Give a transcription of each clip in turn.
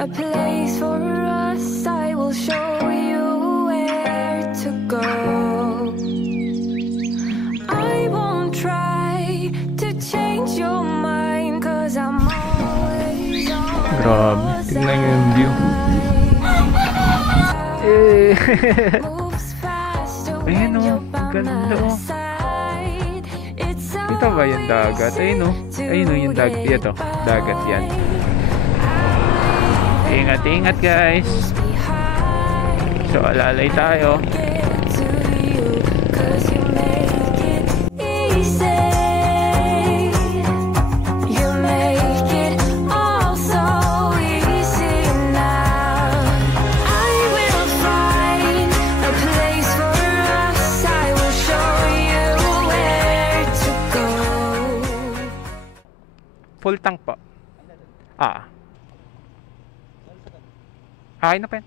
a place for us. I will show you where to go. I won't try to change your mind, 'cause I'm always on. Grabe, tignan nyo yung view. Ayan o, ganda o. Kita ba yung dagat? Ayun o, ayun o yung dagat. Ito, dagat yan. Ingat-ingat guys. So alalay tayo. Full tank po. Ay na pen.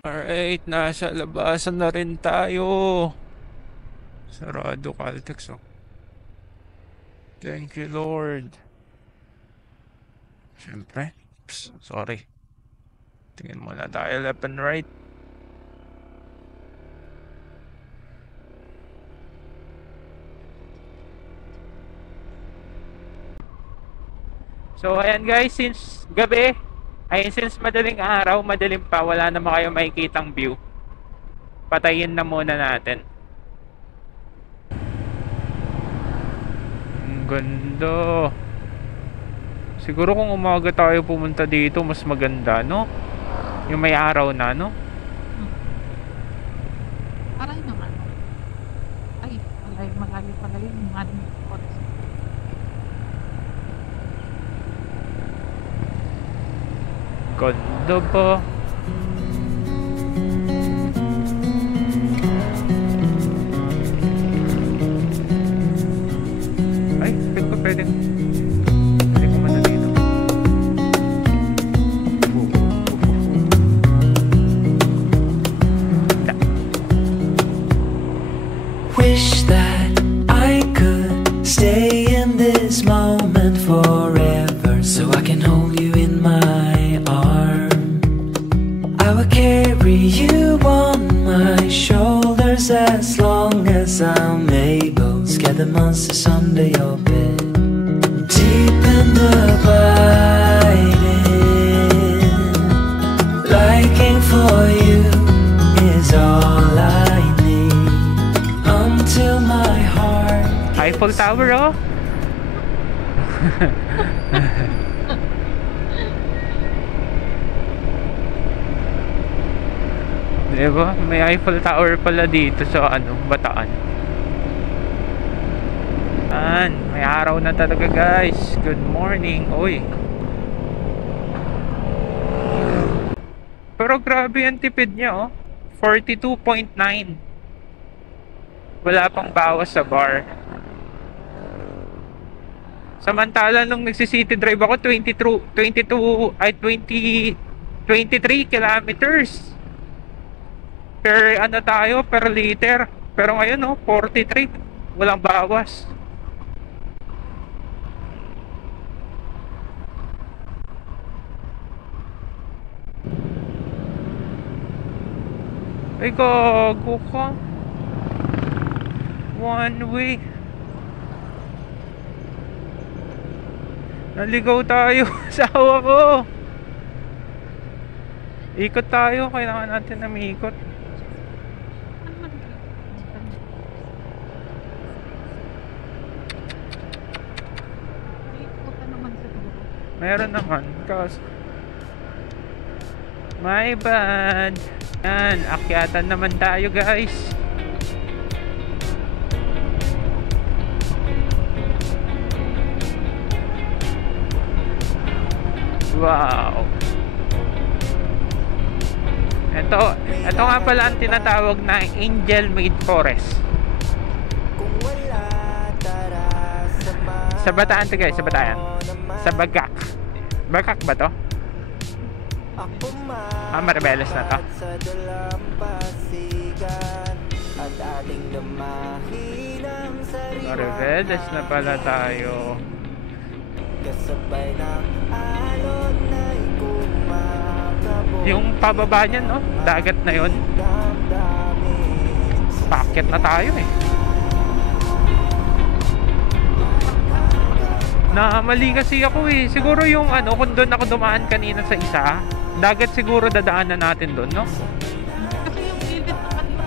Alright, nasa labasan na rin tayo. Sarado Caltex oh. Thank you Lord. Siyempre. Sorry. Tingin muna tayo left and right. So ayan guys, since gabi, since madaling araw, madilim pa, wala naman kayo makikitang view. Patayin na muna natin. Ang ganda. Siguro kung umaga tayo pumunta dito, mas maganda, no? Yung may araw na, no? Aray naman. Ay, malayo pala yun. Ganda ba? Ay, pwedeng kumanda dito. Wish that I could stay in this moment forever, so I can hold you in my arm. I will carry you on my shoulders as long as I'm able. Scare the monsters under your bed. Deep in the biting, liking for you is all I need. Until my heart Eiffel Tower oh. Diba? May Eiffel Tower pala dito sa Bataan. May araw na talaga guys. Good morning. Uy. Pero grabe ang tipid niya oh. 42.9. Wala pang bawas sa bar. Samantala nung nagsi-city drive ako 23 kilometers per per liter. Pero ngayon 43, walang bawas. Ay gago ka. One way. Naligaw tayo. Sawa ko. Ikot tayo. Kailangan natin na maikot. Meron naman. Kasi my bad. Yan. Akyatan naman tayo guys. Wow. Ito nga pala ang tinatawag na Angel Made Forest. Sa Bataan to guys, sa Bataan. Sa Bagak. Bagak ba to? Maribeles na to. At ating damahin ang sarili. Mariveles na pala tayo. Yung pababa niyan, no? Dagat na yun. Packet na tayo eh. Mali kasi ako eh. Siguro yung ano, kung doon ako dumaan kanina sa isa, dagat siguro dadaanan natin doon, no? Kasi yung gilid na kanina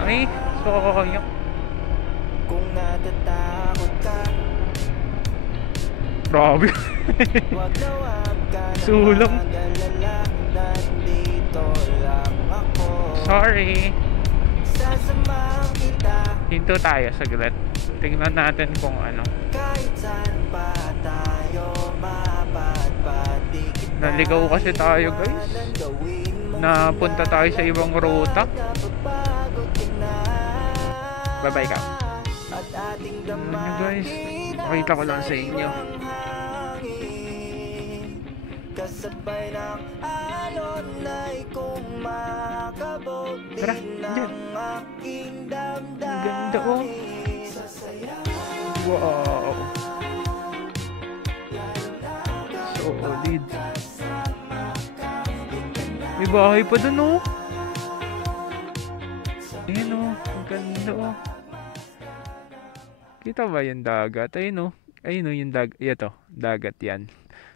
Ay, so yung Kung natatakot ka, grabe. wag na wag ka na Sulong. mag-alala. Nandito lang ako. Sorry. Sasamahan kita Hinto tayo saglit. Tingnan natin kung ano. kahit saan pa tayo mapadpad. Di kita Naligaw kasi tayo, guys. iwanan. Gawin mong Napunta tayo sa ibang ruta. napapagod ka na. Bye-bye ka. At ating Ayan nyo, guys. Pakita ko lang sa inyo. Kasabay ng alon ay kumakabog Tara, din dyan. ang aking damdamin. Ganda, oh. Wow. Solid. May bahay pa dun, oh. Ayan, oh. Ang ganda, oh. Kita ba yung dagat? Ayun, oh. Ayun, oh, yung dagat. Ito, dagat yan.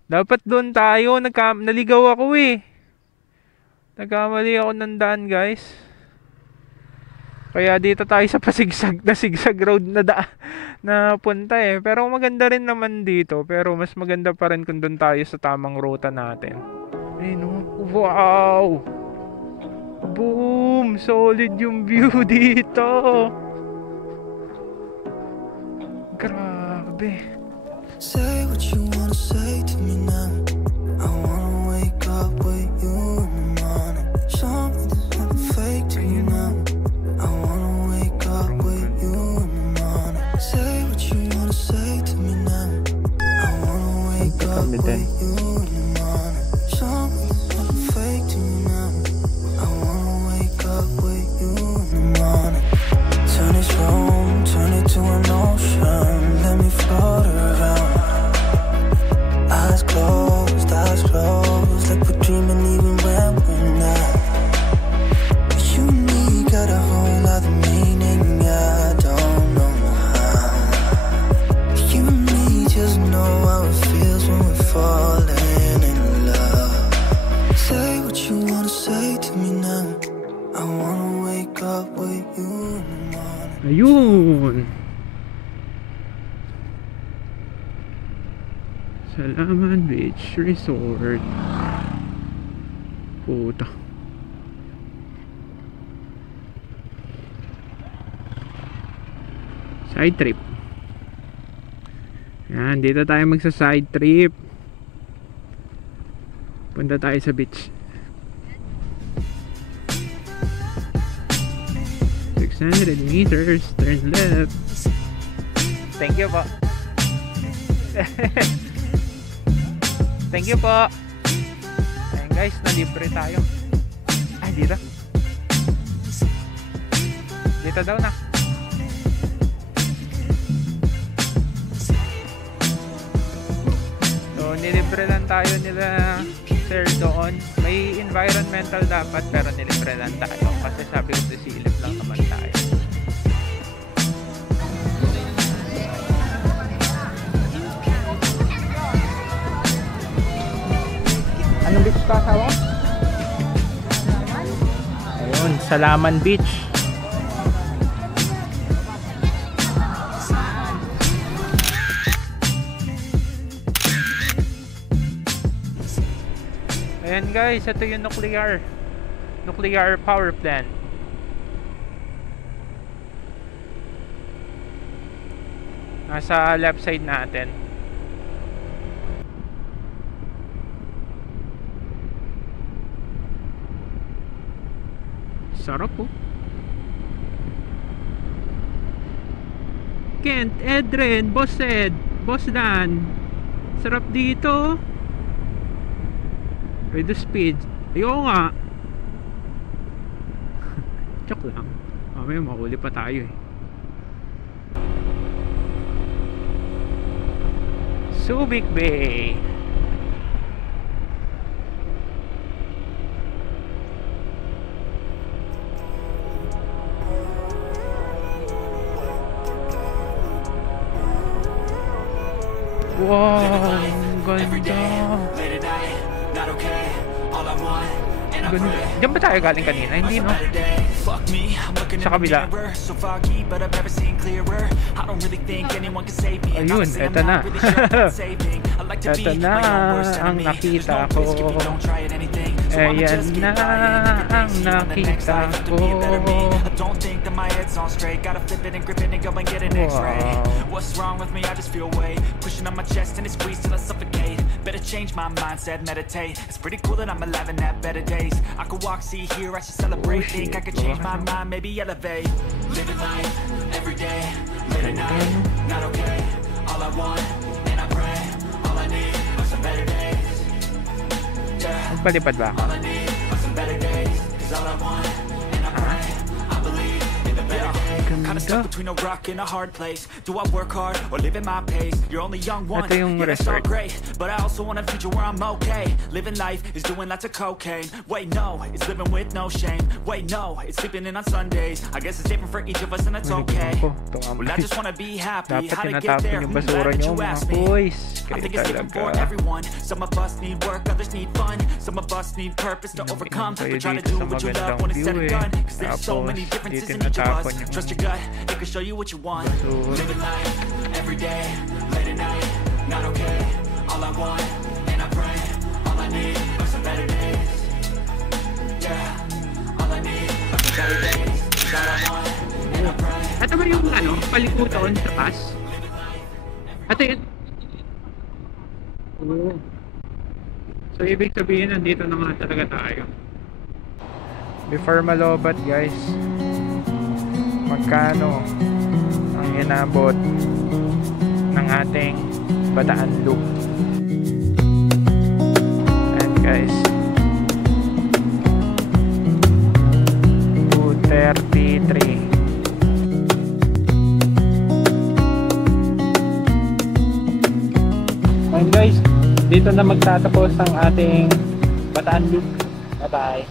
Dapat doon tayo. Naligaw ako, eh. Nagkamali ako ng daan, guys. Kaya dito tayo sa pasigsag road na punta eh. Pero maganda rin naman dito. Pero mas maganda pa rin kung doon tayo sa tamang ruta natin. Ayun, oh. Wow! Boom! Solid yung view dito. Grabe. Say what you wanna say to me now. I wanna wake up with you in the morning. Show me there's nothing fake to me now. I wanna wake up with you in the morning. Say what you wanna say to me now. I wanna wake up with you in the morning. Show me there's nothing fake to me now. I wanna wake up with you in the morning. Turn this room, turn it to an ocean. Let me float around. Eyes closed, like we're dreaming even when we're not. You and me got a whole other meaning, I don't know how. You and me just know how it feels when we're falling in love. Say what you wanna say to me now. I wanna wake up with you in the morning. Ayun. Salaman Beach Resort. Puta. Side trip. Yan, dito tayo magsa side trip. Punta tayo sa beach. 600 meters, turn left. Thank you po. Thank you po. Ayan guys, nalibre tayo. Ay, dito. Dito daw na. So, nilibre lang tayo nila sir doon. May environmental dapat pero nilibre lang tayo. Kasi sabi ko sisilip lang naman tayo. Anong beach ka, asawa? Ayun, Salaman Beach. Ayan guys, ito yung nuclear power plant. Nasa left side natin. Sarap po. Kent, Edren, Boss Ed, Boss Dan. Sarap dito. Ready speed. Ayoko nga. Chok lang. Mamaya mahuli pa tayo eh. Subic Bay. Wow, ang ganda. Ganda. Diyan ba tayo galing kanina? Hindi, no? Sa kabila. Ayun, eto na. Eto na ang nakita ko. Ayan na ang nakita ko. Better change my mindset, meditate. It's pretty cool that I'm alive and have better days. I could walk, see, hear, I should celebrate. Think I could change my mind, maybe elevate. Living life, every day, late at night, not okay. All I want, and I pray, all I need are some better days. Yeah, Magpalipad ba? all I need are some better days. Cause all I want, and I pray, I believe in the better days. Kinda stuck between a rock and a hard place. Do I work hard or live at my pace? You're only young once, Ito yung yeah, that's all resort. great. But I also want a future where I'm okay. Living life is doing lots of cocaine. Wait, no, it's living with no shame. Wait, no, it's sleeping in on Sundays. I guess it's different for each of us and that's okay. Well, I just wanna be happy. Dapat How to get tinatapon there? yung basura Glad that nyo, you mga asked me. boys. I Kayo think it's different for talaga. everyone. Some of us need work, others need fun. Some of us need purpose to overcome. kayo But try to dito do sa what you love magandang when it's said view and done. Cause there's so Tapos, many differences dito in each of us. natapon yung Trust your gut, it can show you what you want. basura. Living life, every day, late at night, not okay. All I want, and I pray, all I need are some better days. Yeah, all I need are some better days. All I want, and I pray. Ito ba yung palikuton sa bus? Ito yun. Oo. So, ibig sabihin, nandito na nga talaga tayo. Before malobat, guys, magkano ang inabot ng ating Bataan Loop? And guys, 233. And guys, dito na magtatapos ang ating Bataan Loop. Bye bye.